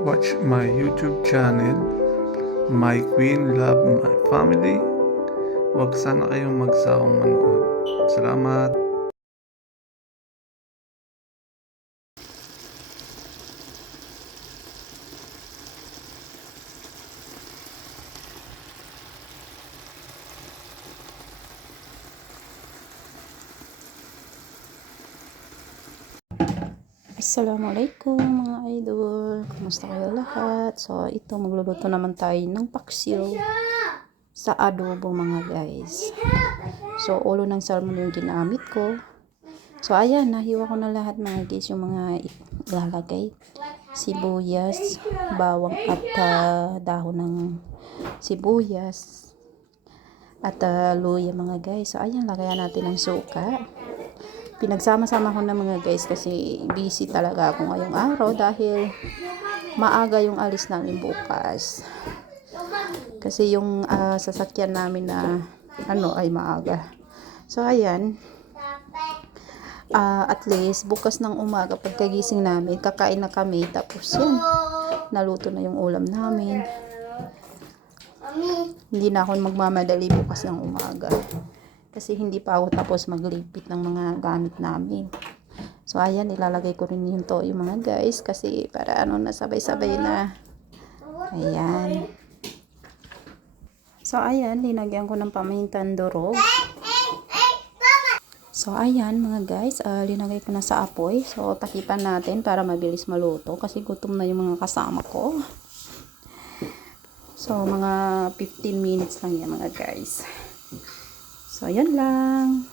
watch my YouTube channel, My Queen Love My Family. Huwag sana kayong magsawang manood. Salamat! Assalamualaikum mga idol, kumusta kayo lahat? So ito, magluluto naman tayo ng paksiw sa adobo mga guys. So ulo ng salmon yung ginamit ko. So ayan, nahiwa ko na lahat mga guys, yung mga ilalagay: sibuyas, bawang at dahon ng sibuyas at luya mga guys. So ayan, lagayan natin ng suka. Pinagsama-sama ko na mga guys kasi busy talaga ako ngayong araw dahil maaga yung alis namin bukas. Kasi yung sasakyan namin na ay maaga. So ayan, at least bukas ng umaga pagkagising namin, kakain na kami, tapos yun, naluto na yung ulam namin. Hindi na ako magmamadali bukas ng umaga kasi hindi pa ako tapos magligpit ng mga gamit namin. So ayan, ilalagay ko rin yung toyo mga guys kasi para na sabay-sabay na. Ayan. So ayan, linagyan ko ng pamintan durog. So ayan mga guys, linagay ko na sa apoy. So takipan natin para mabilis maluto kasi gutom na yung mga kasama ko. So mga 15 minutes lang yan mga guys. So, yan lang.